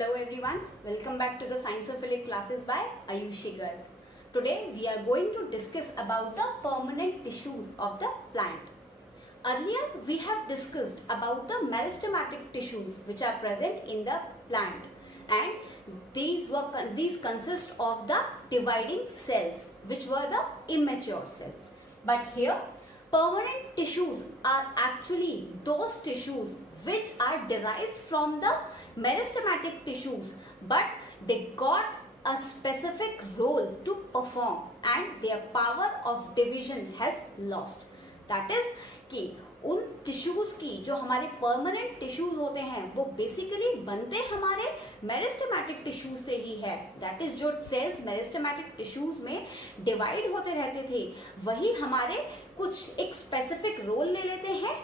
Hello everyone, welcome back to the Science of Philips classes by Ayushi Garg. Today we are going to discuss about the permanent tissues of the plant. Earlier we have discussed about the meristematic tissues which are present in the plant, and these consist of the dividing cells which were the immature cells. But here permanent tissues are actually those tissues which are derived from the meristematic tissues, but they got a specific role to perform and their power of division has lost. That is कि उन tissues की जो हमारे permanent tissues होते हैं वो basically बनते हमारे मेरिस्टेमेटिक टिश्यूज से ही है. दैट इज जो सेल्स मेरिस्टेमेटिक टिश्यूज में डिवाइड होते रहते थे वही हमारे कुछ एक स्पेसिफिक रोल ले लेते हैं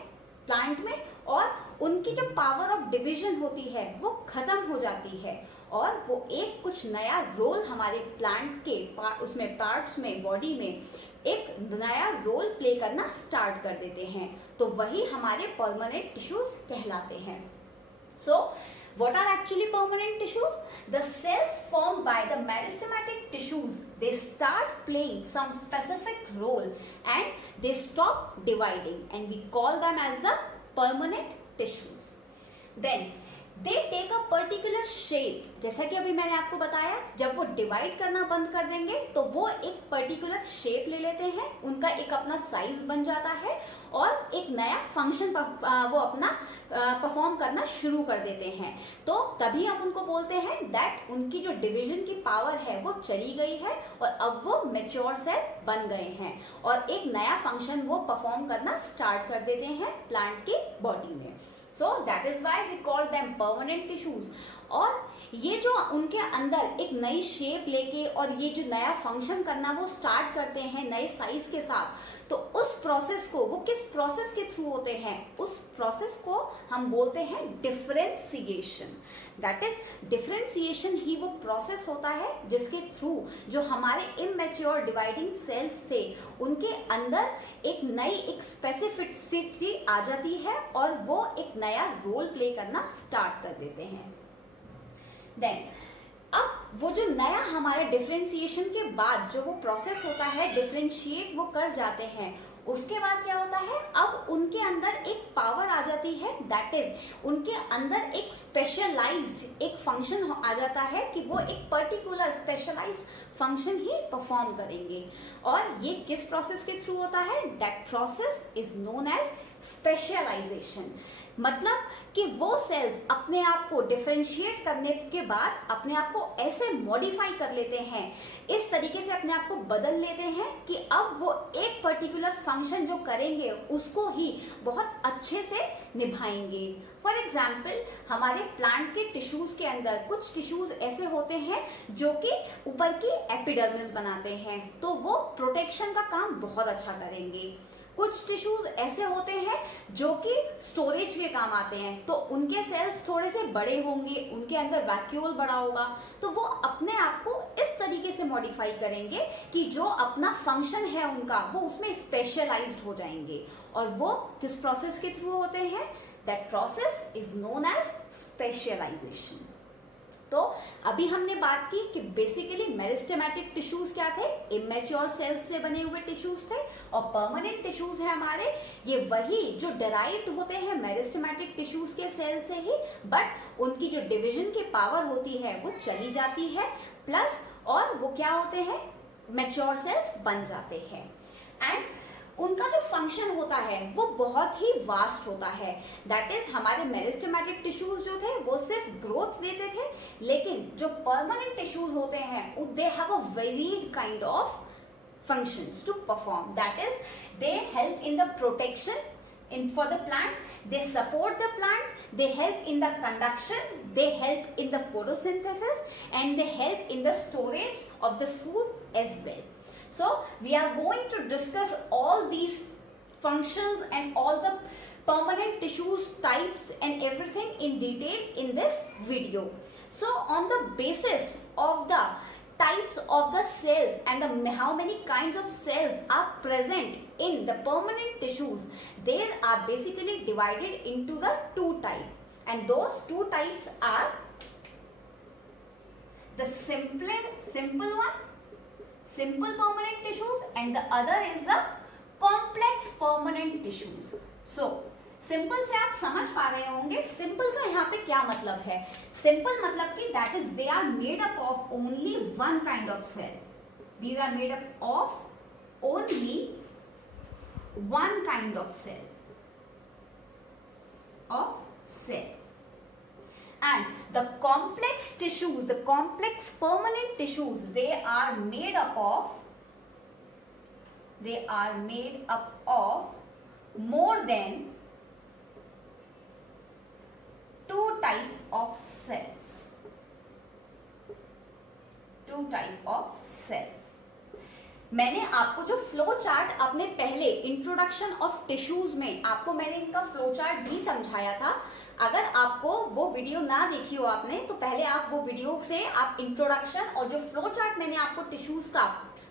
प्लांट में, और उनकी जो पावर ऑफ डिवीजन होती है वो खत्म हो जाती है और वो एक कुछ नया रोल हमारे प्लांट के उसमें पार्ट्स में बॉडी में एक नया रोल प्ले करना स्टार्ट कर देते हैं. तो वही हमारे परमानेंट टिश्यूज कहलाते हैं. सो what are actually permanent tissues? The cells formed by the meristematic tissues, they start playing some specific role and they stop dividing, and we call them as the permanent tissues. Then they take a particular shape. जैसा कि अभी मैंने आपको बताया, जब वो divide करना बंद कर देंगे तो वो एक पर्टिकुलर शेप ले लेते हैं, उनका एक अपना साइज बन जाता है और एक नया फंक्शन वो अपना परफॉर्म करना शुरू कर देते हैं. तो तभी हम उनको बोलते हैं दैट उनकी जो डिवीजन की पावर है वो चली गई है और अब वो मैच्योर सेल बन गए हैं और एक नया फंक्शन वो परफॉर्म करना स्टार्ट कर देते हैं प्लांट की बॉडी में. So that is why we call them permanent tissues. और ये जो उनके अंदर एक नई शेप लेके और ये जो नया फंक्शन करना वो स्टार्ट करते हैं नए साइज के साथ, तो उस प्रोसेस को वो किस प्रोसेस के थ्रू होते हैं, उस प्रोसेस को हम बोलते हैं डिफरेंशिएशन. दैट इज डिफरेंशिएशन ही वो प्रोसेस होता है जिसके थ्रू जो हमारे इमैच्योर डिवाइडिंग सेल्स थे उनके अंदर एक नई एक स्पेसिफिसिटी आ जाती है और वो एक नया रोल प्ले करना स्टार्ट कर देते हैं. देन अब वो जो नया हमारे डिफरेंशिएशन के बाद जो वो प्रोसेस होता है डिफरेंशिएट वो कर जाते हैं, उसके बाद क्या होता है, अब उनके अंदर एक पावर आ जाती है. दैट इज उनके अंदर एक स्पेशलाइज्ड एक फंक्शन आ जाता है कि वो एक पर्टिकुलर स्पेशलाइज्ड फंक्शन ही परफॉर्म करेंगे. और ये किस प्रोसेस के थ्रू होता है? That process is known as specialisation. मतलब कि वो सेल्स अपने आप को डिफरेंशिएट करने के बाद अपने आप को ऐसे मॉडिफाई कर लेते हैं, इस तरीके से अपने आप को बदल लेते हैं कि अब वो एक पर्टिकुलर फंक्शन जो करेंगे उसको ही बहुत अच्छे से निभाएंगे. फॉर एग्जाम्पल हमारे प्लांट के टिश्यूज के अंदर कुछ टिश्यूज ऐसे होते हैं जो कि ऊपर की एपिडर्मिस बनाते हैं, तो वो प्रोटेक्शन का काम बहुत अच्छा करेंगे. कुछ टिश्यूज ऐसे होते हैं जो कि स्टोरेज के काम आते हैं, तो उनके सेल्स थोड़े से बड़े होंगे, उनके अंदर वैक्यूल बड़ा होगा, तो वो अपने आप को इस तरीके से मॉडिफाई करेंगे कि जो अपना फंक्शन है उनका वो उसमें स्पेशलाइज्ड हो जाएंगे. और वो किस प्रोसेस के थ्रू होते हैं? That process is known as specialisation. तो अभी हमने बात की कि बेसिकली मेरिस्टेमेटिक टिश्यूज क्या थे, इमेच्योर सेल्स से बने हुए टिश्यूज थे, और परमानेंट टिश्यूज है हमारे ये वही जो डेराइव्ड होते हैं मेरिस्टेमेटिक टिश्यूज के सेल से ही, बट उनकी जो डिवीजन की पावर होती है वो चली जाती है प्लस, और वो क्या होते हैं, मैच्योर सेल्स बन जाते हैं. एंड उनका जो फंक्शन होता है वो बहुत ही वास्ट होता है. दैट इज हमारे मेरिस्टेमेटिक टिश्यूज जो थे वो सिर्फ ग्रोथ देते थे, लेकिन जो परमानेंट टिश्यूज होते हैं they have a varied kind of functions to perform. That is, they help in the protection for the plant, they support the plant, they help in the conduction, they help in the photosynthesis, and they help in the storage of the food as well. So we are going to discuss all these functions and all the permanent tissues types and everything in detail in this video. So on the basis of the types of the cells and how many kinds of cells are present in the permanent tissues, they are basically divided into the two types, and those two types are the simple one, simple permanent tissues, and the other is the complex permanent tissues. So simple से आप समझ पा रहे होंगे simple का यहाँ पे क्या मतलब है. सिंपल मतलब कि that is they are made up of only one kind of cell. These are made up of only one kind of cell and the complex tissues, the complex permanent tissues, they are made up of more than two type of cells. मैंने आपको जो flow chart अपने पहले introduction of tissues में आपको मैंने इनका flow chart भी समझाया था. अगर आपको वो वीडियो ना देखी हो आपने तो पहले आप वो वीडियो से आप इंट्रोडक्शन और जो फ्लो चार्ट मैंने आपको टिश्यूज का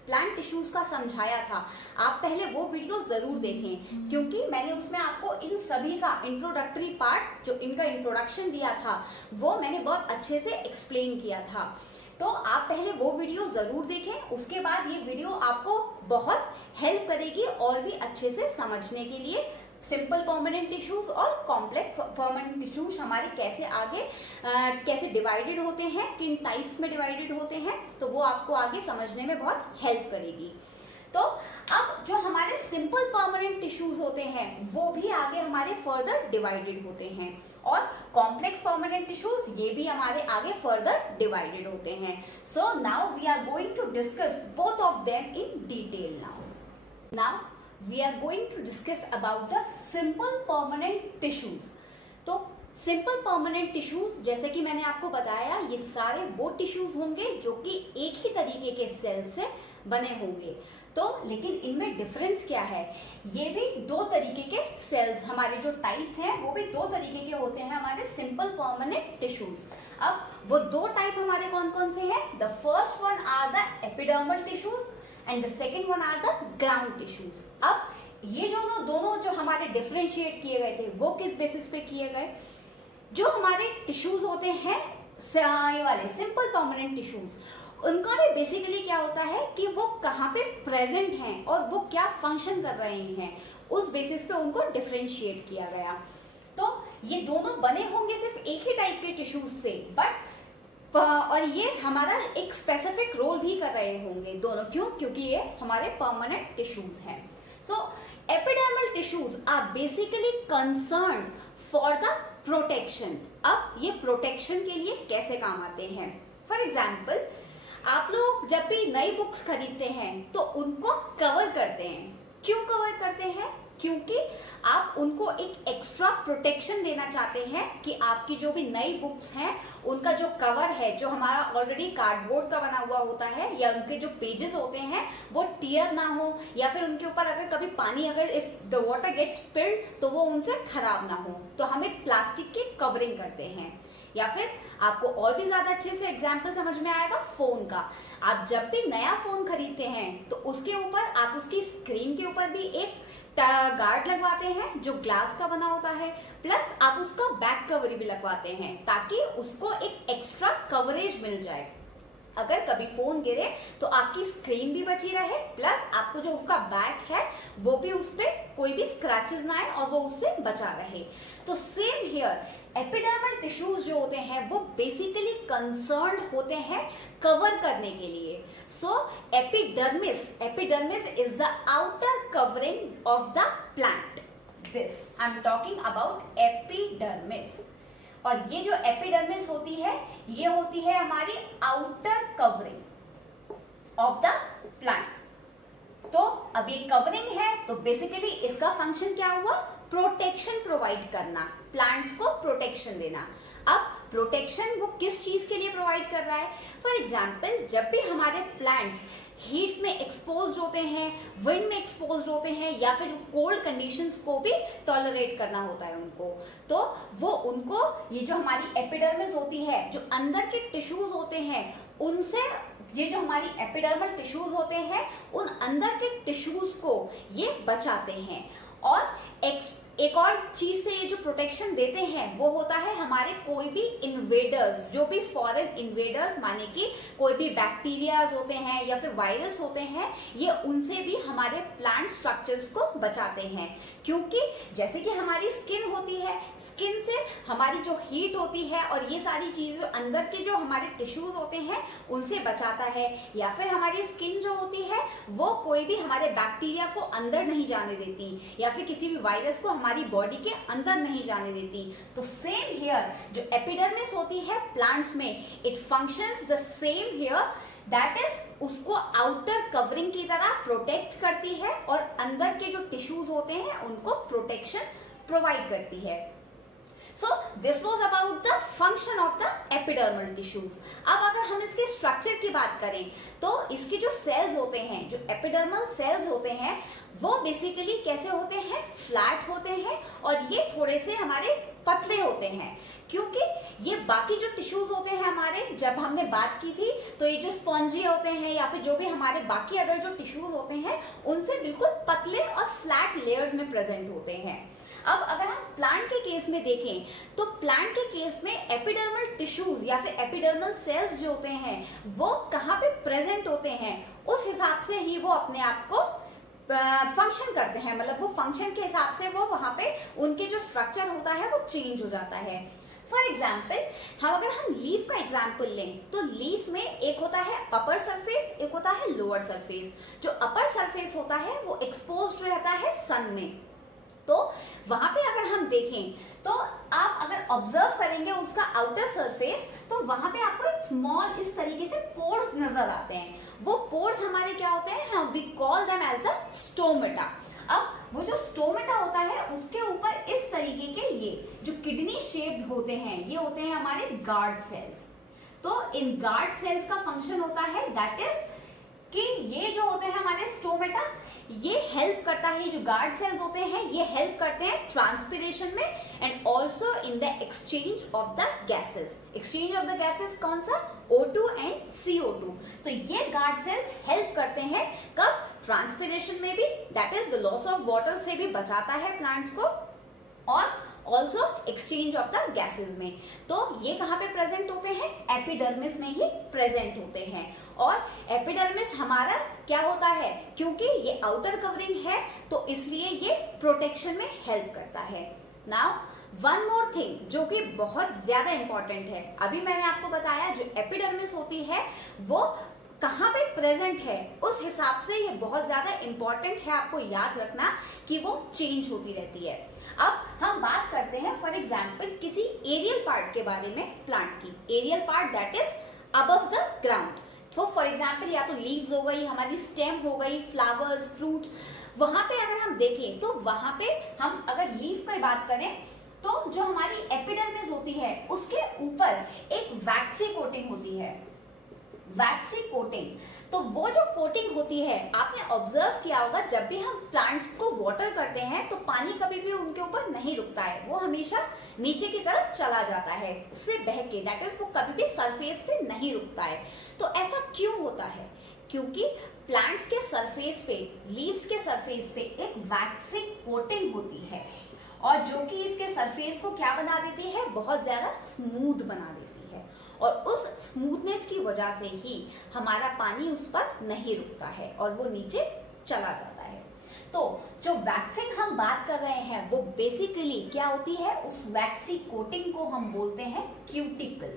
प्लांट टिश्यूज का समझाया था आप पहले वो वीडियो जरूर देखें, क्योंकि मैंने उसमें आपको इन सभी का इंट्रोडक्टरी पार्ट जो इनका इंट्रोडक्शन दिया था वो मैंने बहुत अच्छे से एक्सप्लेन किया था. तो आप पहले वो वीडियो जरूर देखें. उसके बाद ये वीडियो आपको बहुत हेल्प करेगी और भी अच्छे से समझने के लिए सिंपल परमानेंट टिश्यूज और कॉम्प्लेक्स परमानेंट टिश्यूज हमारे कैसे आगे कैसे डिवाइडेड होते हैं, किन टाइप्स में डिवाइडेड होते हैं, तो वो आपको आगे समझने में बहुत हेल्प करेगी. तो अब जो हमारे सिंपल परमानेंट टिश्यूज होते हैं वो भी आगे हमारे फर्दर डिवाइडेड होते हैं और कॉम्प्लेक्स परमानेंट टिश्यूज ये भी हमारे आगे फर्दर डिवाइडेड होते हैं. So now we are going to discuss both of them in detail. Now we are going to discuss about the simple permanent tissues. तो सिंपल परमानेंट टिश्यूज जैसे कि मैंने आपको बताया ये सारे वो टिश्यूज होंगे जो कि एक ही तरीके के सेल से बने होंगे. तो लेकिन इनमें डिफरेंस क्या है, ये भी दो तरीके के सेल्स हमारे जो टाइप्स हैं वो भी दो तरीके के होते हैं हमारे सिंपल परमानेंट टिश्यूज. अब वो दो टाइप हमारे कौन कौन से हैं? The first one are the epidermal tissues and the second one are the ground tissues. अब ये दोनों जो हमारे डिफरेंशिएट किए गए थे वो किस बेसिस पे किए गए? जो हमारे टिश्यूज होते हैं ये वाले सिंपल परमानेंट टिश्यूज उनका भी बेसिकली क्या होता है कि वो कहाँ पे प्रेजेंट हैं और वो क्या फंक्शन कर रहे हैं, उस बेसिस पे उनको डिफरेंशिएट किया गया. तो ये दोनों बने होंगे सिर्फ एक ही टाइप के टिश्यूज से, बट और ये हमारा एक स्पेसिफिक रोल भी कर रहे होंगे दोनों. क्यों? क्योंकि ये हमारे परमानेंट टिश्यूज हैं. So epidermal tissues are basically concerned for the protection. अब ये प्रोटेक्शन के लिए कैसे काम आते हैं? फॉर एग्जाम्पल आप लोग जब भी नई बुक्स खरीदते हैं तो उनको कवर करते हैं. क्यों कवर करते हैं? क्योंकि आप उनको एक एक्स्ट्रा प्रोटेक्शन देना चाहते हैं कि आपकी जो भी नई बुक्स हैं उनका जो कवर है जो हमारा ऑलरेडी कार्डबोर्ड का बना हुआ होता है या उनके जो पेजेस होते हैं वो टियर ना हो, या फिर उनके ऊपर अगर कभी पानी अगर if the water gets spilled तो वो उनसे खराब ना हो, तो हम एक प्लास्टिक की कवरिंग करते हैं. या फिर आपको और भी ज्यादा अच्छे से एग्जाम्पल समझ में आएगा फोन का. आप जब भी नया फोन खरीदते हैं तो उसके ऊपर आप उसकी स्क्रीन के ऊपर भी एक गार्ड लगवाते हैं जो ग्लास का बना होता है, प्लस आप उसका बैक कवर भी लगवाते हैं ताकि उसको एक एक्स्ट्रा कवरेज मिल जाए. अगर कभी फोन गिरे तो आपकी स्क्रीन भी बची रहे, प्लस आपको जो उसका बैक है वो भी उस पर कोई भी स्क्रैचेस ना आए और वो उससे बचा रहे. तो सेम हियर एपिडर्मल टिश्यूज जो होते हैं वो बेसिकली कंसर्न्ड होते हैं कवर करने के लिए. So epidermis is the outer covering of the plant. This I am talking about epidermis. और ये जो एपिडर्मिस होती है ये होती है हमारी outer covering of the plant. तो अब ये कवरिंग है तो बेसिकली इसका फंक्शन क्या हुआ? प्रोटेक्शन प्रोवाइड करना, प्लांट्स को प्रोटेक्शन देना. अब प्रोटेक्शन वो किस चीज के लिए प्रोवाइड कर रहा है? फॉर एग्जाम्पल जब भी हमारे प्लांट्स हीट में एक्सपोज होते हैं, विंड में एक्सपोज होते हैं, या फिर कोल्ड कंडीशंस को भी टॉलरेट करना होता है उनको, तो वो उनको ये जो हमारी एपिडर्मिस होती है जो अंदर के टिश्यूज होते हैं उनसे ये जो हमारी एपिडर्मल टिश्यूज होते हैं उन अंदर के टिश्यूज को ये बचाते हैं और एक और चीज से ये जो प्रोटेक्शन देते हैं वो होता है हमारे कोई भी इन्वेडर्स, जो भी फॉरेन इन्वेडर्स माने कि कोई भी बैक्टीरियाज होते हैं या फिर वायरस होते हैं, ये उनसे भी हमारे प्लांट स्ट्रक्चर्स को बचाते हैं। क्योंकि जैसे कि हमारी स्किन होती है, स्किन से हमारी जो हीट होती है और ये सारी चीजें अंदर के जो हमारे टिश्यूज होते हैं उनसे बचाता है। या फिर हमारी स्किन जो होती है वो कोई भी हमारे बैक्टीरिया को अंदर नहीं जाने देती या फिर किसी भी वायरस को हमारी बॉडी के अंदर नहीं जाने देती। तो सेम हियर जो एपिडर्मिस होती है प्लांट्स में, it functions the same here, that is उसको आउटर कवरिंग की तरह प्रोटेक्ट करती है और अंदर के जो टिश्यूज होते हैं उनको प्रोटेक्शन प्रोवाइड करती है। So this was about the function of the epidermal tissues. अब अगर हम इसके स्ट्रक्चर की बात करें तो इसके जो सेल्स होते हैं, जो एपिडर्मल सेल्स होते हैं, वो बेसिकली कैसे होते हैं, फ्लैट होते हैं और ये थोड़े से हमारे पतले होते हैं। क्योंकि ये बाकी जो टिश्यूज होते हैं हमारे, जब हमने बात की थी तो ये जो स्पॉन्जी होते हैं या फिर जो भी हमारे बाकी अदर जो टिश्यूज होते हैं उनसे बिल्कुल पतले और फ्लैट लेयर्स में प्रेजेंट होते हैं। अब अगर हम प्लांट के केस में देखें तो प्लांट के केस में एपिडर्मल टिश्यूज या फिर एपिडर्मल सेल्स जो होते हैं वो कहाँ पे प्रेजेंट होते हैं, उस हिसाब से ही वो अपने आप को फंक्शन करते हैं। मतलब वो फंक्शन के हिसाब से वो वहां पे उनके जो स्ट्रक्चर होता है वो चेंज हो जाता है। फॉर एग्जाम्पल अगर हम लीफ का एग्जाम्पल लें तो लीफ में एक होता है अपर सरफेस, एक होता है लोअर सरफेस। जो अपर सरफेस होता है वो एक्सपोज्ड रहता है सन में, तो वहां पे अगर हम देखें तो आप अगर ऑब्जर्व करेंगे उसका आउटर सरफेस तो वहां पे आपको एक स्मॉल इस तरीके से पोर्स नजर आते हैं। वो पोर्स हमारे क्या होते हैं, we call them as the stomata. अब वो जो स्टोमेटा होता है उसके ऊपर इस तरीके के ये जो किडनी शेप्ड होते हैं, ये होते हैं हमारे गार्ड सेल्स। तो इन गार्ड सेल्स का फंक्शन होता है दैट इज कि ये जो होते हैं हमारे स्टोमेटा, ये हेल्प करता है, जो गार्ड सेल्स होते हैं ये हेल्प करते हैं ट्रांसपिरेशन में and also in the exchange of the gases. Exchange of the gases कौन सा, O2 एंड CO2। तो ये गार्ड सेल्स हेल्प करते हैं कब, ट्रांसपिरेशन में भी, that is the loss of water से भी बचाता है प्लांट्स को, और also exchange of the gases में। तो ये कहाँ पे प्रेजेंट होते हैं, एपिडर्मिस में ही प्रेजेंट होते हैं। और एपिडर्मिस हमारा क्या होता है, क्योंकि ये आउटर कवरिंग है तो इसलिए ये प्रोटेक्शन में हेल्प करता है। नाउ वन मोर थिंग जो कि बहुत ज्यादा इंपॉर्टेंट है, अभी मैंने आपको बताया जो एपिडर्मिस होती है वो कहाँ पे प्रेजेंट है, उस हिसाब से ये बहुत ज्यादा इंपॉर्टेंट है आपको याद रखना कि वो चेंज होती रहती है। अब हम बात करते हैं फॉर एग्जाम्पल किसी एरियल पार्ट के बारे में प्लांट की। Aerial part that is above the ground. तो फॉर एग्जाम्पल या तो लीव्स हो गई, हमारी स्टेम हो गई, फ्लावर्स, फ्रूट्स, वहां पे अगर हम देखें तो वहां पे हम अगर लीफ की बात करें तो जो हमारी एपिडर्मिस होती है उसके ऊपर एक वैक्सी कोटिंग होती है, वैक्सी कोटिंग। तो वो जो कोटिंग होती है, आपने ऑब्जर्व किया होगा जब भी हम प्लांट्स को वाटर करते हैं तो पानी कभी भी उनके ऊपर नहीं रुकता है, वो हमेशा नीचे की तरफ चला जाता है उससे बह के, दैट इज वो कभी भी सरफेस पे नहीं रुकता है। तो ऐसा क्यों होता है, क्योंकि प्लांट्स के सरफेस पे, लीव्स के सरफेस पे एक वैक्सी कोटिंग होती है और जो कि इसके सरफेस को क्या बना देती है, बहुत ज्यादा स्मूथ बना देती है और उस स्मूथनेस की वजह से ही हमारा पानी उस पर नहीं रुकता है और वो नीचे चला जाता है। तो जो वैक्सिंग हम बात कर रहे हैं वो बेसिकली क्या होती है, उस वैक्सी कोटिंग को हम बोलते हैं क्यूटिकल,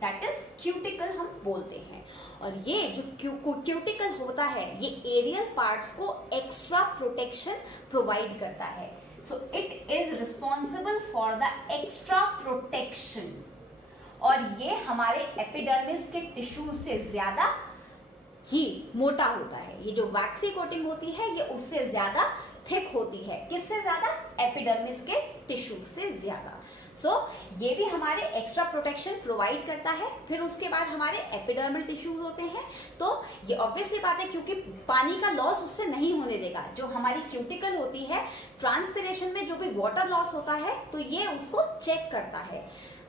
दैट इज क्यूटिकल हम बोलते हैं। और ये जो क्यूटिकल होता है ये एरियल पार्ट्स को एक्स्ट्रा प्रोटेक्शन प्रोवाइड करता है। So it is responsible for the extra protection और ये हमारे एपिडर्मिस के टिश्यू से ज्यादा ही मोटा होता है। ये जो वैक्सी कोटिंग होती है ये उससे ज्यादा थिक होती है, किससे ज्यादा, एपिडर्मिस के टिश्यू से ज्यादा। सो ये भी हमारे एक्स्ट्रा प्रोटेक्शन प्रोवाइड करता है। फिर उसके बाद हमारे एपिडर्मल टिश्यूज होते हैं, तो ये ऑब्वियसली बात है क्योंकि पानी का लॉस उससे नहीं होने देगा। जो हमारी क्यूटिकल होती है, ट्रांसपिरेशन में जो भी वाटर लॉस होता है तो ये उसको चेक करता है।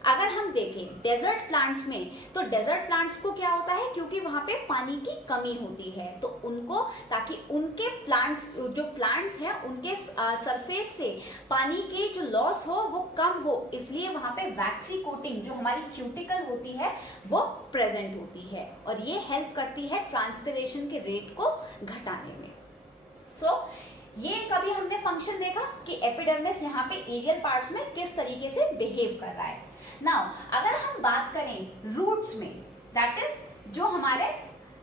अगर हम देखें डेजर्ट प्लांट्स में, तो डेजर्ट प्लांट्स को क्या होता है, क्योंकि वहां पे पानी की कमी होती है, तो उनको, ताकि उनके प्लांट्स, जो प्लांट्स हैं उनके सरफेस से पानी के जो लॉस हो वो कम हो, इसलिए वहां पे वैक्सी कोटिंग जो हमारी क्यूटिकल होती है वो प्रेजेंट होती है, और ये हेल्प करती है ट्रांसपिरेशन के रेट को घटाने में। ये कभी हमने फंक्शन देखा कि एपिडर्मिस यहाँ पे एरियल पार्ट्स में किस तरीके से बिहेव कर रहा है। नाउ अगर हम बात करें रूट्स में, दैट इज जो हमारे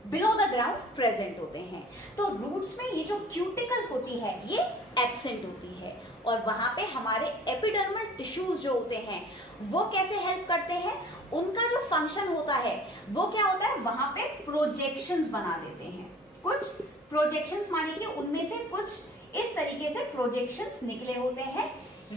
बिलो द ग्राउंड प्रेजेंट होते हैं, तो रूट्स में ये जो क्यूटिकल होती है ये एब्सेंट होती है, और वहां पे हमारे एपिडर्मल टिश्यूज जो होते हैं वो कैसे हेल्प करते हैं, उनका जो फंक्शन होता है वो क्या होता है, वहां पे प्रोजेक्शंस बना देते हैं। कुछ प्रोजेक्शंस माने कि उनमें से कुछ इस तरीके से प्रोजेक्शंस निकले होते हैं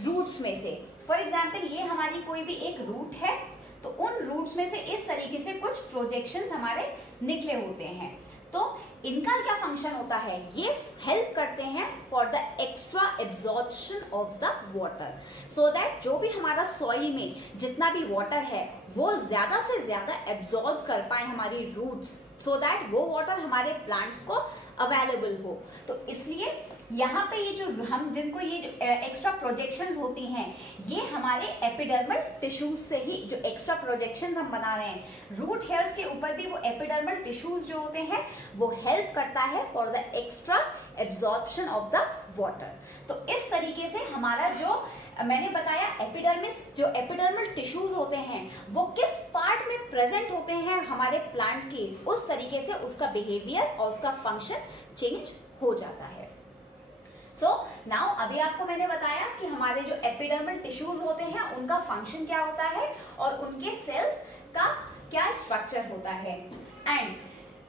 रूट्स में से। फॉर एग्जाम्पल ये हमारी कोई भी एक रूट है, तो उन रूट्स में से इस तरीके से कुछ प्रोजेक्शंस हमारे निकले होते हैं, तो इनका क्या फंक्शन होता है, ये हेल्प करते हैं for the extra absorption of the water, so that जो भी हमारा सॉइल में जितना भी वाटर है वो ज्यादा से ज्यादा एब्जॉर्ब कर पाए हमारी रूट्स, सो दैट वो वाटर हमारे प्लांट्स को अवेलेबल हो। तो इसलिए यहाँ पे ये जो हम जिनको ये एक्स्ट्रा प्रोजेक्शंस होती हैं, ये हमारे एपिडर्मल टिश्यूज से ही, जो एक्स्ट्रा प्रोजेक्शंस हम बना रहे हैं रूट हेयर्स के ऊपर भी, वो एपिडर्मल टिश्यूज जो होते हैं वो हेल्प करता है for the extra absorption of the water. तो इस तरीके से हमारा जो मैंने बताया एपिडर्मिस, जो एपिडर्मल टिश्यूज होते हैं वो किस पार्ट में प्रेजेंट होते हैं हमारे प्लांट के, उस तरीके से उसका बिहेवियर और उसका फंक्शन चेंज हो जाता है। नाउ अभी आपको मैंने बताया कि हमारे जो एपिडर्मल टिश्यूज होते हैं उनका फंक्शन क्या होता है और उनके सेल्स का क्या स्ट्रक्चर होता है। And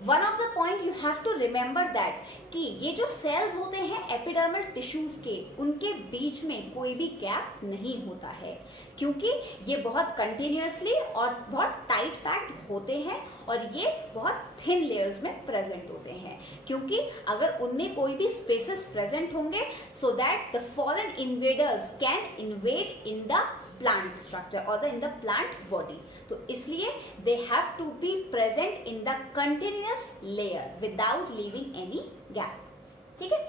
one of the point you have to remember that कि ये जो सेल्स होते हैं एपिडर्मल टिश्यूज के, उनके बीच में कोई भी गैप नहीं होता है, क्योंकि ये बहुत कंटिन्यूअसली और बहुत टाइट पैक्ड होते हैं, और ये बहुत थिन लेयर्स में प्रेजेंट होते हैं, क्योंकि अगर उनमें कोई भी स्पेसेस प्रेजेंट होंगे, so that the foreign invaders can invade in the plant structure or in the plant body, तो इसलिए they have to be present in the continuous layer without leaving any gap। ठीक है,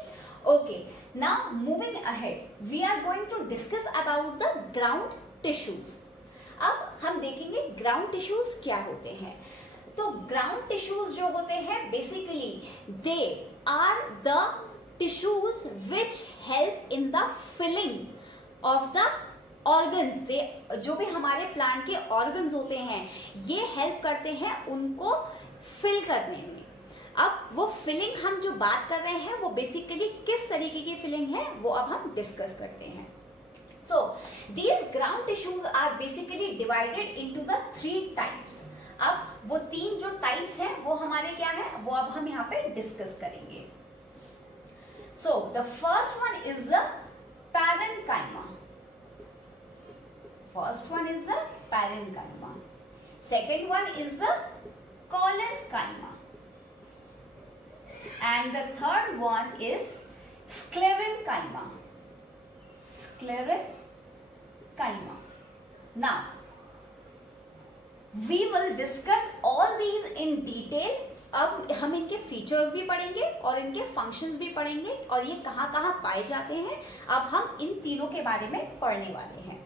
okay, now moving ahead we are going to discuss about the ground tissues। अब हम देखेंगे ground tissues क्या होते हैं। तो ground tissues जो होते हैं basically they are the tissues which help in the filling of the organs, जो भी हमारे प्लांट के ऑर्गन्स होते हैं ये हेल्प करते हैं उनको फिल करने में। अब वो फिलिंग हम जो बात कर रहे हैं वो बेसिकली किस तरीके की फिलिंग है वो अब हम डिस्कस करते हैं। So these ground tissues are basically divided into the 3 types. अब वो 3 जो टाइप्स हैं वो हमारे क्या है वो अब हम यहाँ पे डिस्कस करेंगे। So the first one is the parenchyma. First one is the parenchyma, second one is the collenchyma, and the third one is sclerenchyma. Sclerenchyma. Now we will discuss all these in detail। अब हम इनके features भी पढ़ेंगे और इनके functions भी पढ़ेंगे और ये कहाँ कहाँ पाए जाते हैं, अब हम इन तीनों के बारे में पढ़ने वाले हैं।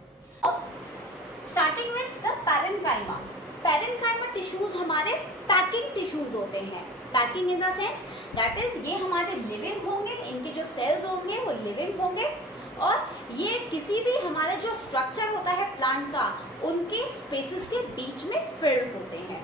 Starting with the parenchyma. Parenchyma tissues हमारे पैकिंग टिश्यूज होते हैं। Packing in the sense that is ये हमारे लिविंग होंगे, इनके जो सेल्स होंगे वो लिविंग होंगे, और ये किसी भी हमारा जो स्ट्रक्चर होता है प्लांट का उनके स्पेसेस के बीच में फिल्ड होते हैं।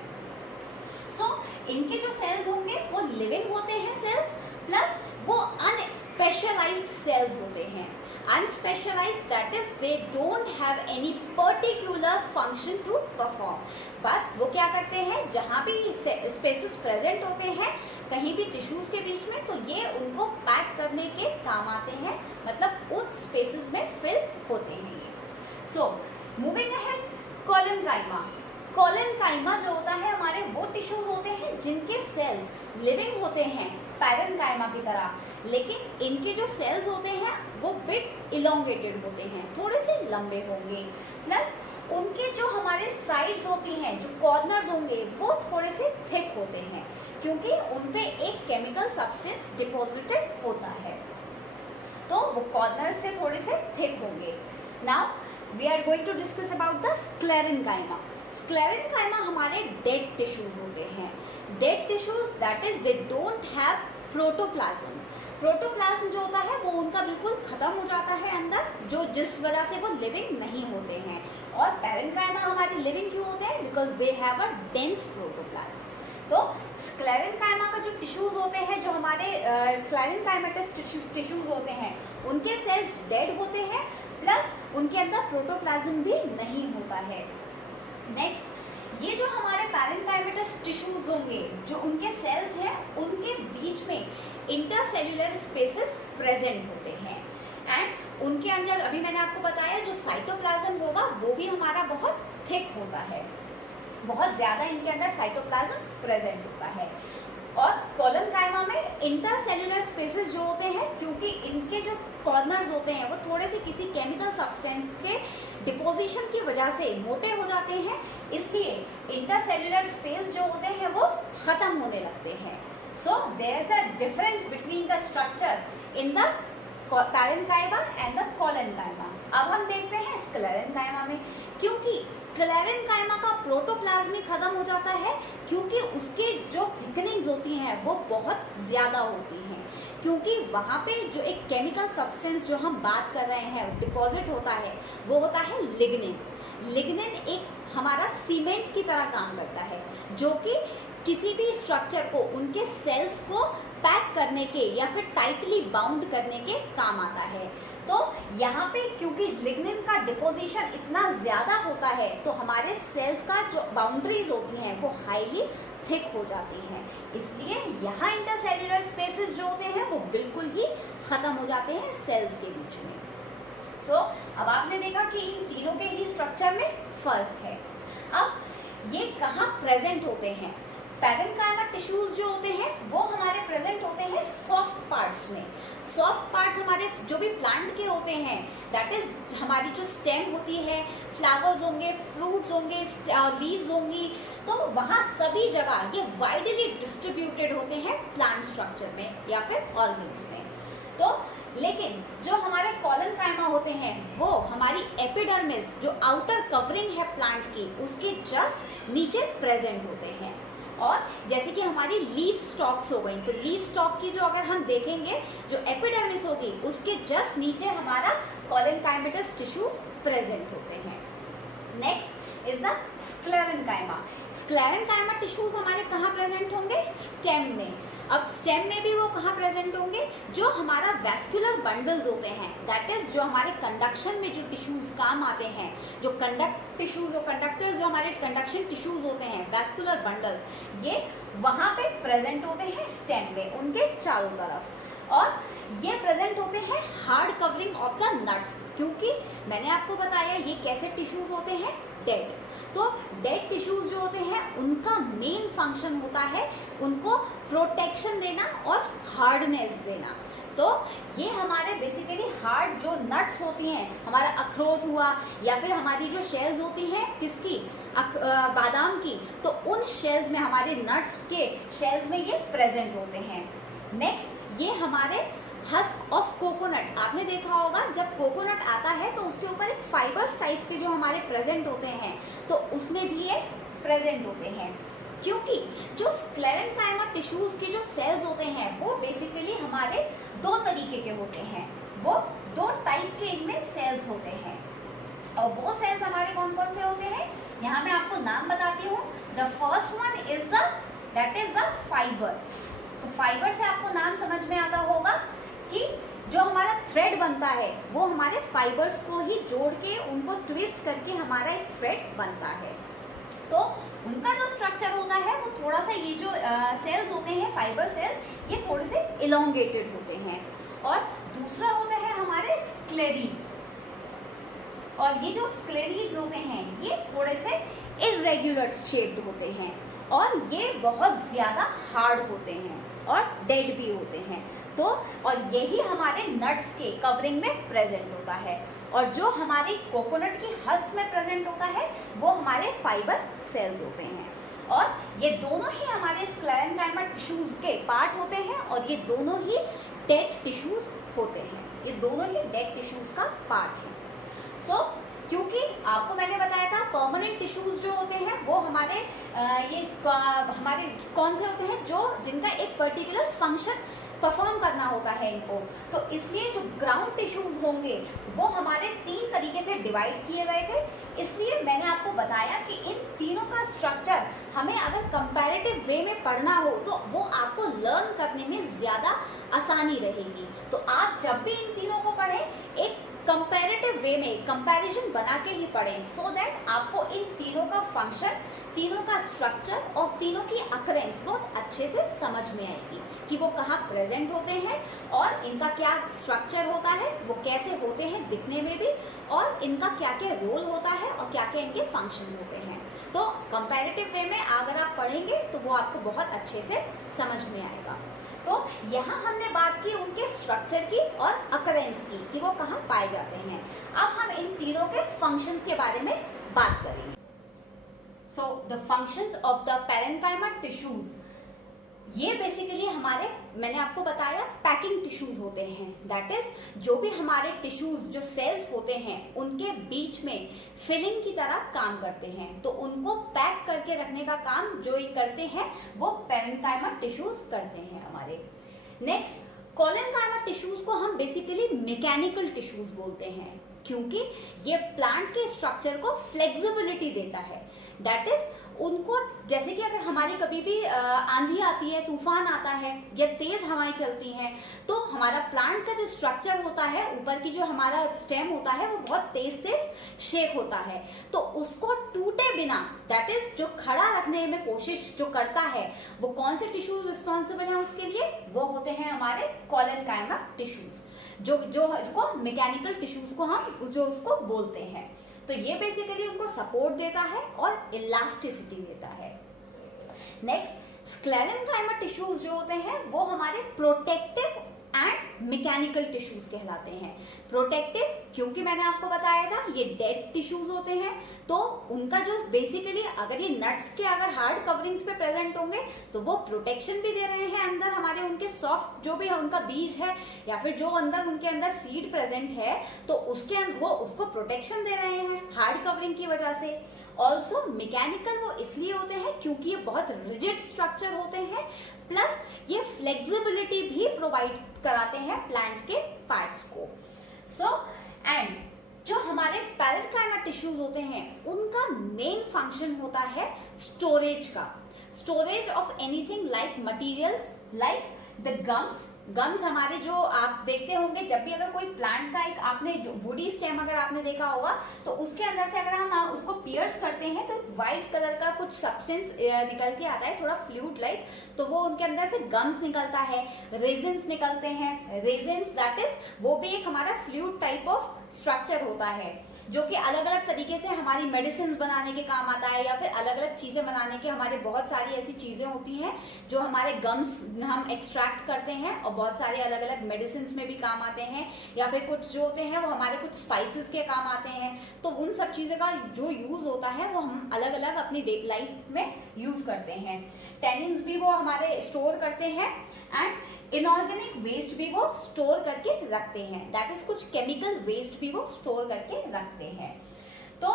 सो इनके जो सेल्स होंगे वो लिविंग होते हैं सेल्स, प्लस वो अनस्पेशलाइज्ड सेल्स होते हैं। Unspecialized, that is they don't have any particular function to perform। बस वो क्या करते हैं, जहाँ भी स्पेसेस प्रेजेंट होते हैं कहीं भी टिश्यूज के बीच में, तो ये उनको पैक करने के काम आते हैं, मतलब उन स्पेसेस में फिल होते हैं ये। So moving ahead, collenchyma. Collenchyma जो होता है हमारे वो टिश्यूज होते हैं जिनके सेल्स लिविंग होते हैं पैरेन्काइमा की तरह, लेकिन इनके जो सेल्स होते हैं वो बिट इलोंगेटेड होते हैं, थोड़े से लंबे होंगे, प्लस उनके जो हमारे साइड्स होती हैं, जो कॉर्नर्स होंगे, वो थोड़े से थिक होते हैं क्योंकि उन पे एक केमिकल सब्सटेंस डिपॉजिटेड होता है, तो वो कॉर्नर से थोड़े से थिक होंगे। Now we are going to discuss about the sclerenchyma. Sclerenchyma हमारे डेड टिश्यूज होते हैं। Dead tissues that is they don't have protoplasm. Protoplasm जो होता है वो उनका बिल्कुल खत्म हो जाता है अंदर, जो जिस वजह से वो लिविंग नहीं होते हैं। और पैरेन्काइमा हमारे लिविंग क्यों होते हैं? Because they have a dense protoplasm. तो स्क्लेरेन्काइमा का जो टिश्यूज होते हैं, जो हमारे स्क्लेरेन्काइमेटस टिश्यूज होते हैं, उनके सेल्स डेड होते हैं, प्लस उनके अंदर प्रोटोप्लाज्म भी नहीं होता है। नेक्स्ट, ये जो हमारे पैरेन्काइमेटस टिश्यूज होंगे, जो उनके सेल्स हैं, उनके बीच में इंटरसेल्युलर स्पेसेस प्रेजेंट होते हैं एंड उनके अंदर अभी मैंने आपको बताया जो साइटोप्लाज्म होगा वो भी हमारा बहुत थिक होता है, बहुत ज़्यादा इनके अंदर साइटोप्लाज्म प्रेजेंट होता है। और कोलेनकाइमा में इंटरसेल्युलर स्पेसेस जो होते हैं, क्योंकि इनके जो कॉर्नर्स होते हैं वो थोड़े से किसी केमिकल सब्सटेंस के डिपोजिशन की वजह से मोटे हो जाते हैं, इसलिए इंटरसेल्युलर स्पेस जो होते हैं वो ख़त्म होने लगते हैं। So there is a difference between the structure in the parenchyma and the collenchyma. अब हम देखते हैं स्क्लेरेन्काइमा में, क्योंकि स्क्लेरेन्काइमा का प्रोटोप्लाज्म ही खत्म हो जाता है क्योंकि उसके जो थिकनिंग्स होती हैं वो बहुत ज़्यादा होती हैं, क्योंकि वहाँ पे जो एक केमिकल सब्सटेंस जो हम बात कर रहे हैं डिपॉजिट होता है वो होता है लिग्निन। लिग्निन एक हमारा सीमेंट की तरह काम करता है जो कि किसी भी स्ट्रक्चर को, उनके सेल्स को पैक करने के या फिर टाइटली बाउंड करने के काम आता है। तो यहाँ पे क्योंकि लिग्निन का डिपोजिशन इतना ज़्यादा होता है तो हमारे सेल्स का जो बाउंड्रीज होती हैं वो हाईली थिक हो जाती हैं, इसलिए यहाँ इंटरसेल्युलर स्पेसेस जो होते हैं वो बिल्कुल ही ख़त्म हो जाते हैं सेल्स के बीच में। सो अब आपने देखा कि इन तीनों के ही स्ट्रक्चर में फ़र्क है। अब ये कहाँ प्रेजेंट होते हैं? पैरेन्काइमा टिश्यूज जो होते हैं वो हमारे प्रेजेंट होते हैं सॉफ्ट पार्ट्स में। सॉफ्ट पार्ट्स हमारे जो भी प्लांट के होते हैं, दैट इज हमारी जो स्टेम होती है, फ्लावर्स होंगे, फ्रूट्स होंगे, लीव्स होंगी, तो वहाँ सभी जगह ये वाइडली डिस्ट्रीब्यूटेड होते हैं प्लांट स्ट्रक्चर में या फिर ऑर्गन्स में। तो लेकिन जो हमारे कोलेनकाइमा होते हैं वो हमारी एपिडर्मिस, जो आउटर कवरिंग है प्लांट की, उसके जस्ट नीचे प्रेजेंट होते हैं। और जैसे कि हमारी लीफ स्टॉक्स हो गई, तो लीफ स्टॉक की जो अगर हम देखेंगे जो एपिडर्मिस होगी उसके जस्ट नीचे हमारा कोलेनकाइमेटस टिश्यूज प्रेजेंट होते हैं। Next is the sclerenchyma. Sclerenchyma tissues हमारे कहाँ प्रेजेंट होंगे? स्टेम में। अब स्टेम में भी वो कहाँ प्रेजेंट होंगे? जो हमारा वैस्कुलर बंडल्स होते हैं, दैट इज जो हमारे कंडक्शन में जो टिश्यूज काम आते हैं, जो कंडक्टर्स जो हमारे कंडक्शन टिश्यूज होते हैं, वैस्कुलर बंडल्स, ये वहाँ पे प्रेजेंट होते हैं स्टेम में, उनके चारों तरफ। और ये प्रेजेंट होते हैं hard covering of the nuts, क्योंकि मैंने आपको बताया ये कैसे टिश्यूज होते हैं? डेड। तो डेड टिश्यूज जो होते हैं उनका मेन फंक्शन होता है उनको प्रोटेक्शन देना और हार्डनेस देना। तो ये हमारे बेसिकली हार्ड जो नट्स होती हैं, हमारा अखरोट हुआ या फिर हमारी जो शेल्स होती हैं किसकी, बादाम की, तो उन शेल्स में, हमारे नट्स के शेल्स में ये प्रेजेंट होते हैं। नेक्स्ट, ये हमारे हस्क ऑफ कोकोनट, आपने देखा होगा जब कोकोनट आता है तो उसके ऊपर एक फाइबर्स टाइप के जो हमारे प्रेजेंट होते हैं, तो उसमें भी ये प्रेजेंट होते हैं। क्योंकि जो स्क्लेरेन्काइमा टिश्यूज के जो सेल्स होते हैं वो बेसिकली हमारे दो तरीके के होते हैं, वो दो टाइप के इनमें सेल्स होते हैं। और वो सेल्स हमारे कौन कौन से होते हैं? यहाँ मैं आपको नाम बताती हूँ। The first one is the fibre. तो फाइबर से आपको नाम समझ में आता होगा कि जो हमारा थ्रेड बनता है वो हमारे फाइबर्स को ही जोड़ के उनको ट्विस्ट करके हमारा एक थ्रेड बनता है। तो उनका जो स्ट्रक्चर होता है वो थोड़ा सा, ये जो सेल्स होते हैं फाइबर सेल्स, ये थोड़े से इलोंगेटेड होते हैं। और दूसरा होता है हमारे स्क्लेरीड्स, और ये जो स्क्लेरीड्स होते हैं ये थोड़े से इर्रेगुलर शेप्ड होते हैं और ये बहुत ज़्यादा हार्ड होते हैं और डेड भी होते हैं। तो और यही हमारे नट्स के कवरिंग में प्रेजेंट होता है, और जो हमारी कोकोनट की हस्क में प्रेजेंट होता है वो हमारे फाइबर सेल्स होते हैं। और ये दोनों ही हमारे स्क्लेरेंकाइमा टिश्यूज के पार्ट होते हैं, और ये दोनों ही डेड टिश्यूज होते हैं, ये दोनों ही डेड टिश्यूज का पार्ट है। सो क्योंकि आपको मैंने बताया था परमानेंट टिश्यूज जो होते हैं वो हमारे हमारे कौन से होते हैं, जो जिनका एक पर्टिकुलर फंक्शन परफॉर्म करना होता है इनको, तो इसलिए जो ग्राउंड टिश्यूज होंगे वो हमारे 3 तरीके से डिवाइड किए गए थे। इसलिए मैंने आपको बताया कि इन तीनों का स्ट्रक्चर हमें अगर कंपैरेटिव वे में पढ़ना हो तो वो आपको लर्न करने में ज़्यादा आसानी रहेगी। तो आप जब भी इन तीनों को पढ़ें एक कंपैरेटिव वे में कंपैरिजन बना के ही पढ़ें, सो दैट आपको इन तीनों का फंक्शन, तीनों का स्ट्रक्चर और तीनों की अकरेंस बहुत अच्छे से समझ में आएगी कि वो कहाँ प्रेजेंट होते हैं और इनका क्या स्ट्रक्चर होता है, वो कैसे होते हैं दिखने में भी, और इनका क्या क्या रोल होता है और क्या क्या इनके फंक्शंस होते हैं। तो कंपैरेटिव वे में अगर आप पढ़ेंगे तो वो आपको बहुत अच्छे से समझ में आएगा। तो यहाँ हमने बात की उनके स्ट्रक्चर की और अकरेंस की कि वो कहाँ पाए जाते हैं। अब हम इन तीनों के फंक्शंस के बारे में बात करेंगे। So the functions of the parenchyma tissues, ये बेसिकली हमारे, मैंने आपको बताया, पैकिंग टिश्यूज होते हैं। दैट इज जो भी हमारे टिश्यूज जो सेल्स होते हैं उनके बीच में फिलिंग की तरह काम करते हैं, तो उनको पैक करके रखने का काम जो ये करते हैं वो पैरेन्काइमा टिश्यूज करते हैं हमारे। नेक्स्ट, कोलेनकाइमा टिश्यूज को हम बेसिकली मैकेनिकल टिश्यूज बोलते हैं, क्योंकि ये प्लांट के स्ट्रक्चर को फ्लेक्सिबिलिटी देता है। दैट इज उनको, जैसे कि अगर हमारी कभी भी आंधी आती है, तूफान आता है या तेज हवाएं चलती हैं, तो हमारा प्लांट का जो स्ट्रक्चर होता है, ऊपर की जो हमारा स्टेम होता है वो बहुत तेज तेज शेक होता है, तो उसको टूटे बिना, दैट इज जो खड़ा रखने में कोशिश जो करता है, वो कौन से टिश्यूज रिस्पॉन्सिबल हैं उसके लिए, वो होते हैं हमारे कोलेनकाइमा टिश्यूज, जो इसको मैकेनिकल टिश्यूज को हम जो उसको बोलते हैं। तो ये बेसिकली उनको सपोर्ट देता है और इलास्टिसिटी देता है। नेक्स्ट, स्क्लेरेंकाइमा टिश्यूज जो होते हैं वो हमारे प्रोटेक्टिव एंड मैकेनिकल टिश्यूज कहलाते हैं। प्रोटेक्टिव क्योंकि मैंने आपको बताया था ये डेड टिश्यूज होते हैं, तो उनका जो बेसिकली अगर ये नट्स के अगर हार्ड कवरिंग्स पे प्रेजेंट होंगे तो वो प्रोटेक्शन भी दे रहे हैं अंदर हमारे, उनके सॉफ्ट जो भी है उनका बीज है या फिर जो अंदर उनके अंदर सीड प्रेजेंट है तो उसके वो उसको प्रोटेक्शन दे रहे हैं हार्ड कवरिंग की वजह से। ऑल्सो मैकेनिकल वो इसलिए होते हैं क्योंकि ये बहुत रिजिड स्ट्रक्चर होते हैं, प्लस ये फ्लेक्सिबिलिटी भी प्रोवाइड कराते हैं प्लांट के पार्ट्स को। सो एंड जो हमारे पैरेन्काइमा टिश्यूज होते हैं उनका मेन फंक्शन होता है स्टोरेज का, storage of anything like materials like the gums हमारे जो आप देखते होंगे जब भी अगर कोई प्लांट का एक आपने वुडी स्टेम अगर आपने देखा होगा तो उसके अंदर से अगर हम उसको पियर्स करते हैं तो व्हाइट कलर का कुछ सब्सटेंस निकल के आता है, थोड़ा फ्लूइड लाइक, तो वो उनके अंदर से गम्स निकलता है, रेजिन्स निकलते हैं। रेजिन्स दैट इज वो भी एक हमारा फ्लूइड टाइप ऑफ स्ट्रक्चर होता है जो कि अलग अलग तरीके से हमारी मेडिसिन बनाने के काम आता है, या फिर अलग अलग चीजें बनाने के, हमारे बहुत सारी ऐसी चीजें होती हैं जो हमारे गम्स हम एक्सट्रैक्ट करते हैं और बहुत सारे अलग अलग मेडिसिन में भी काम आते हैं, या फिर कुछ जो होते हैं वो हमारे कुछ स्पाइसेस के काम आते हैं। तो उन सब चीजों का जो यूज होता है वो हम अलग अलग अपनी लाइफ में यूज करते हैं। टेनिन्स भी वो हमारे स्टोर करते हैं एंड इनऑर्गेनिक वेस्ट भी वो स्टोर करके रखते हैं, दैट इज कुछ केमिकल वेस्ट भी वो स्टोर करके रखते हैं। तो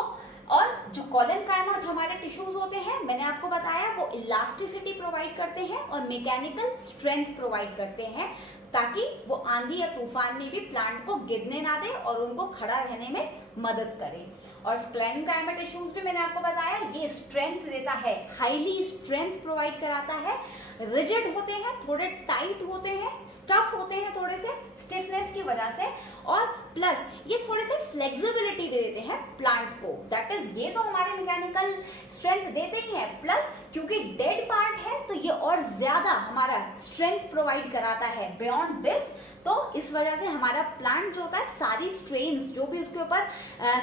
और जो कोलेनकाइमा हमारे टिश्यूज होते हैं मैंने आपको बताया वो इलास्टिसिटी प्रोवाइड करते हैं और मैकेनिकल स्ट्रेंथ प्रोवाइड करते हैं, ताकि वो आंधी या तूफान में भी प्लांट को गिरने ना दे और उनको खड़ा रहने में मदद करें। और स्क्लेरेंकाइमा टिश्यूज भी मैंने आपको बताया ये स्ट्रेंथ देता है, हाईली स्ट्रेंथ प्रोवाइड कराता है, रिजिड होते हैं, थोड़े टाइट होते हैं, स्टफ होते हैं थोड़े से स्टिफनेस की वजह से, और प्लस ये थोड़े से फ्लेक्सिबिलिटी भी देते हैं प्लांट को। दैट इज ये तो हमारे मैकेनिकल स्ट्रेंथ देते ही हैं, प्लस क्योंकि डेड पार्ट है तो ये और ज्यादा हमारा स्ट्रेंथ प्रोवाइड कराता है। बियॉन्ड दिस तो इस वजह से हमारा प्लांट जो होता है सारी स्ट्रेन्स जो भी उसके ऊपर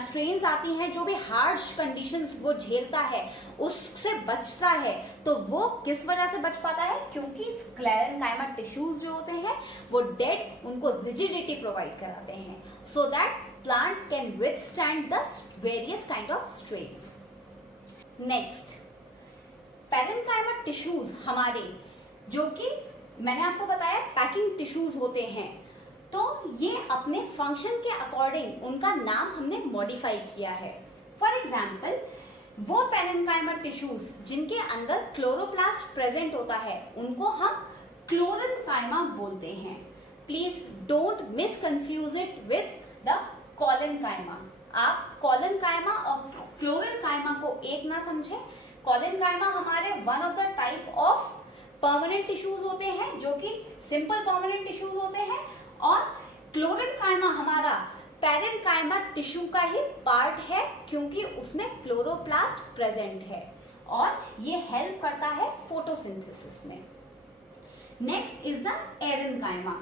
स्ट्रेन्स आती हैं, जो भी हार्श कंडीशंस वो झेलता है उससे बचता है। तो वो किस वजह से बच पाता है? क्योंकि स्क्लेरेंकाइमा टिश्यूज जो होते हैं वो डेड उनको रिजिडिटी प्रोवाइड कराते हैं, so that plant can withstand the various kind of strains. Next, parenchyma tissues हमारे, जो कि मैंने आपको बताया पैकिंग टिश्यूज होते हैं, तो ये अपने फंक्शन के अकॉर्डिंग उनका नाम हमने मॉडिफाई किया है। फॉर एग्जाम्पल, वो पैरेन्काइमा टिश्यूज जिनके अंदर क्लोरोप्लास्ट प्रेजेंट होता है उनको हम क्लोरेन्काइमा बोलते हैं। Please don't misconfuse it with the collenchyma. आप कॉलेन्काइमा और क्लोरेन्काइमा को एक ना समझे। कॉलेन्काइमा हमारे one of the type of permanent tissues होते हैं जो कि सिंपल परमानेंट टिश्यूज होते हैं, और क्लोरेन्काइमा हमारा पैरेन्काइमा टिश्यू का ही पार्ट है क्योंकि उसमें क्लोरोप्लास्ट प्रेजेंट है और ये हेल्प करता है फोटोसिंथेसिस में। Next is the एरेन्काइमा।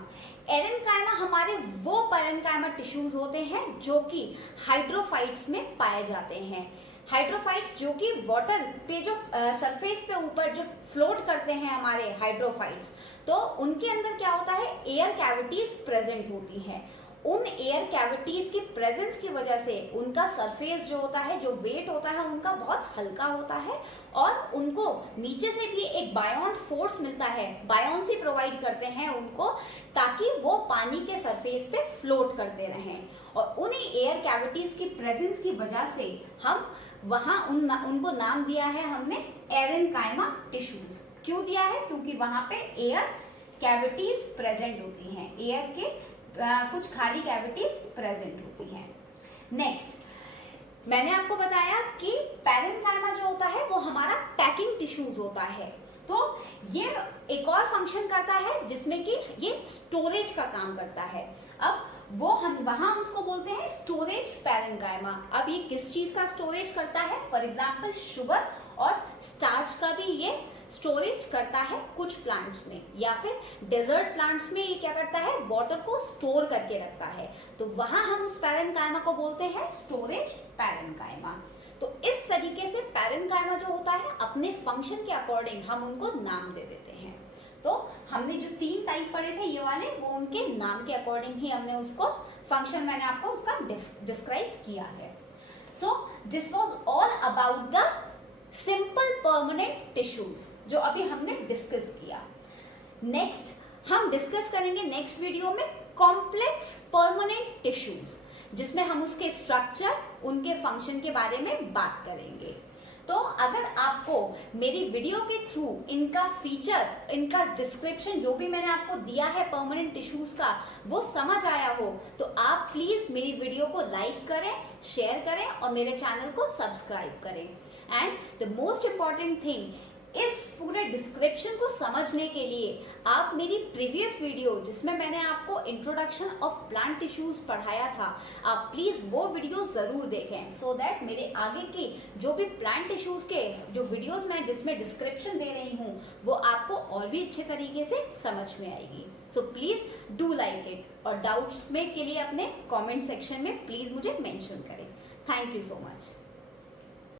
एरेन्काइमा हमारे वो पैरेन्काइमा टिश्यूज होते हैं जो कि हाइड्रोफाइट्स में पाए जाते हैं। हाइड्रोफाइट्स जो कि वाटर पे जो सरफेस पे ऊपर जो फ्लोट करते हैं हमारे हाइड्रोफाइट्स, तो उनके अंदर क्या होता है, एयर कैविटीज प्रेजेंट होती हैं। उन एयर कैविटीज की प्रेजेंस की वजह से उनका सरफेस जो होता है, जो वेट होता है उनका बहुत हल्का होता है और उनको नीचे से भी एक बायोन्ट फोर्स मिलता है, बायोन्सी प्रोवाइड करते हैं उनको, ताकि वो पानी के सरफेस पे फ्लोट करते रहें। और उन्हीं एयर कैविटीज की प्रेजेंस की वजह से हम वहां उनको नाम दिया है हमने एरेन्काइमा टिश्यूज। क्यों दिया है? क्योंकि वहां पे एयर कैविटीज प्रेजेंट होती हैं, एयर के कुछ खाली कैविटीज प्रेजेंट होती हैं। नेक्स्ट, मैंने आपको बताया कि पैरेन्काइमा जो होता है वो हमारा पैकिंग टिश्यूज होता है, तो ये एक और फंक्शन करता है जिसमें कि ये स्टोरेज का काम करता है। अब वो हम वहां उसको बोलते हैं स्टोरेज पैरेन्काइमा। अब ये किस चीज का स्टोरेज करता है? फॉर एग्जाम्पल शुगर और स्टार्च का भी ये स्टोरेज करता है कुछ प्लांट्स में, या फिर डेजर्ट प्लांट्स में ये क्या करता है, वाटर को स्टोर करके रखता है, तो वहां हम उस पैरेन्काइमा को बोलते हैं स्टोरेज पैरेन्काइमा। तो इस तरीके से पैरेन्काइमा जो होता है अपने फंक्शन के अकॉर्डिंग हम उनको नाम दे देते हैं। तो हमने जो 3 टाइप पढ़े थे ये वाले, वो उनके नाम के अकॉर्डिंग ही हमने उसको फंक्शन मैंने आपको उसका डिस्क्राइब किया है। So this was all about the simple permanent tissues जो अभी हमने डिस्कस किया। नेक्स्ट हम डिस्कस करेंगे नेक्स्ट वीडियो में कॉम्प्लेक्स परमानेंट टिश्यूज, जिसमें हम उसके स्ट्रक्चर, उनके फंक्शन के बारे में बात करेंगे। तो अगर आपको मेरी वीडियो के थ्रू इनका फीचर, इनका डिस्क्रिप्शन जो भी मैंने आपको दिया है परमानेंट टिश्यूज का, वो समझ आया हो, तो आप प्लीज मेरी वीडियो को लाइक करें, शेयर करें और मेरे चैनल को सब्सक्राइब करें। And the most important thing, इस पूरे डिस्क्रिप्शन को समझने के लिए आप मेरी प्रीवियस वीडियो जिसमें मैंने आपको इंट्रोडक्शन ऑफ प्लांट टिश्यूज पढ़ाया था, आप प्लीज वो वीडियो जरूर देखें, सो दैट मेरे आगे की जो भी प्लांट टिश्यूज के जो वीडियोस मैं जिसमें डिस्क्रिप्शन दे रही हूँ वो आपको और भी अच्छे तरीके से समझ में आएगी। So please do like it, और डाउट्स में के लिए अपने कॉमेंट सेक्शन में प्लीज मुझे मेंशन करें। Thank you so much.